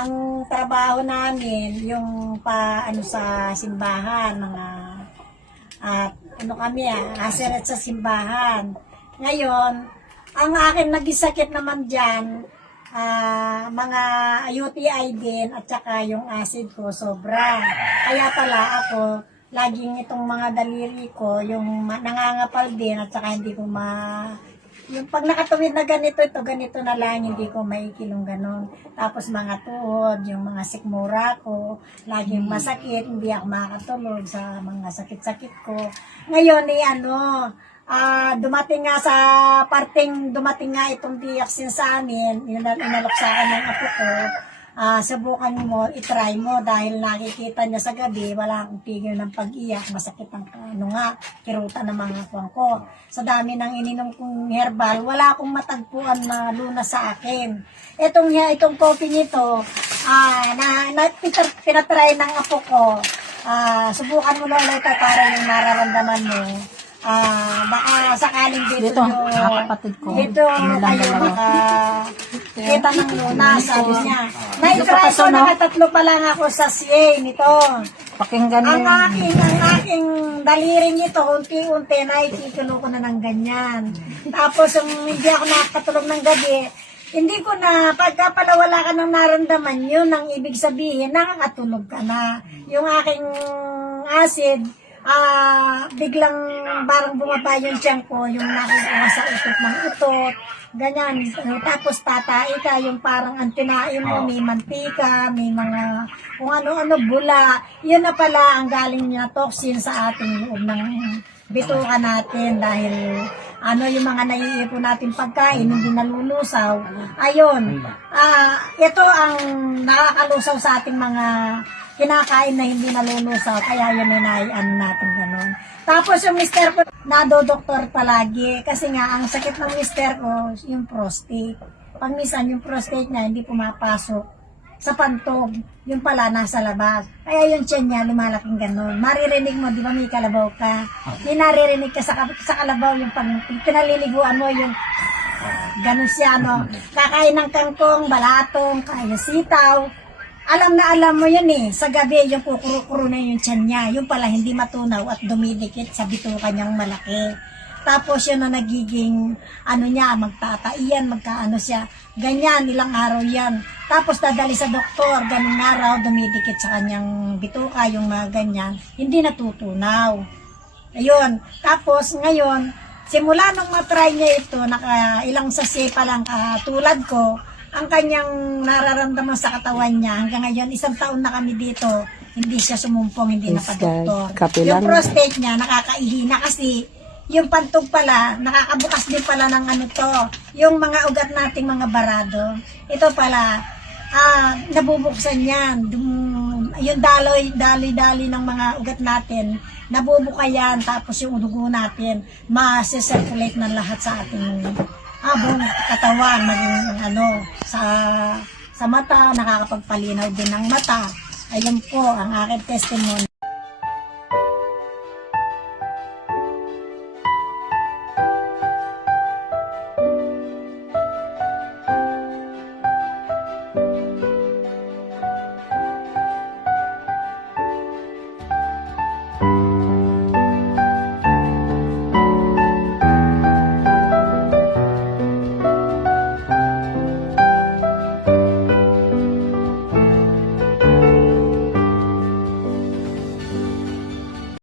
ang trabaho namin, yung ano sa simbahan, mga ano kami aseret sa simbahan. Ngayon, ang akin nagisakit naman dyan, mga UTI din at saka yung acid ko sobra. Kaya pala ako, laging itong mga daliri ko, yung nangangapal din at saka hindi ko yung pag nakatuwid na ganito, ganito na lang, hindi ko maikilong ganon. Tapos mga tuhod, yung mga sikmura ko, laging masakit, hindi ako makakatulog sa mga sakit-sakit ko. Ngayon, dumating nga sa dumating nga itong dioxin sa amin, inalok sa akin ng apo ko, subukan mo, itry mo dahil nakikita niya sa gabi, wala akong tigil ng pag-iyak, masakit ang kiruta ng mga kuwang ko. Sa dami ng ininom kong herbal, wala akong matagpuan na lunas sa akin. Itong coffee nito, pinatry ng apo ko, subukan mo lang ito para yung nararamdaman mo. Baka sakaling dito yung kapatid ko. Dito kayo kita ng lunas, sabi niya. Na-try ko, nakatatlo pa lang ako sa CA nito. Pakinggan mo. Ang aking daliring nito, unti-unti na ikikulo ko na ng ganyan. Tapos hindi ako nakakatulog ng gabi, hindi ko na, pagka pala wala ka nang naramdaman yun, ang ibig sabihin, nakakatulog ka na. Yung aking acid, biglang parang bumaba yung tiyan ko, yung nakikuha sa utot ng utot, ganyan. Tapos tatai ka, yung parang ang tinain mo, may mantika, may mga kung ano-ano, bula. Yun na pala ang galing na toxin sa ating loob ng bituka natin dahil yung mga naiipon natin pagkain, hindi nalulusaw. Ayun, ito ang nakakalusaw sa ating mga kinakain na hindi nalulusaw, kaya yun natin gano'n. Tapos yung mister ko, nadodoktor palagi, kasi nga, ang sakit ng mister ko, yung prostate. Pag minsan, yung prostate niya, hindi pumapasok sa pantog, yung pala nasa labas. Kaya yung tiyan niya, lumalaking gano'n. Maririnig mo, di ba may kalabaw ka? May naririnig ka sa kalabaw, yung pag pinaliliguan mo, yung gano'n siya, kakain ng kangkong, balatong, kaya sitaw. Alam na alam mo yun sa gabi yung kukuro-kuro na yung tiyan niya, yung pala hindi matunaw at dumidikit sa bituka niyang malaki. Tapos yun na nagiging, magtataiyan, magkaano siya, ganyan, ilang araw yan. Tapos dadali sa doktor, ganung araw, dumidikit sa kanyang bituka, yung mga ganyan, hindi natutunaw. Ayun, tapos ngayon, simula nung matry niya ito, ilang sachet pa lang tulad ko, ang kanyang nararamdaman sa katawan niya, hanggang ngayon, 1 taon na kami dito, hindi siya sumumpong, hindi napadoktor. Yung prostate niya, nakakaihina kasi, yung pantog pala, nakakabukas din pala ng yung mga ugat nating mga barado. Ito pala, nabubuksan yan. Yung daloy-daloy ng mga ugat natin, nabubuka yan, tapos yung dugo natin, ma-circulate ng lahat sa ating buong katawan, maging sa mata, nakakapagpalinaw din ng mata. Ayun po ang aking testimony.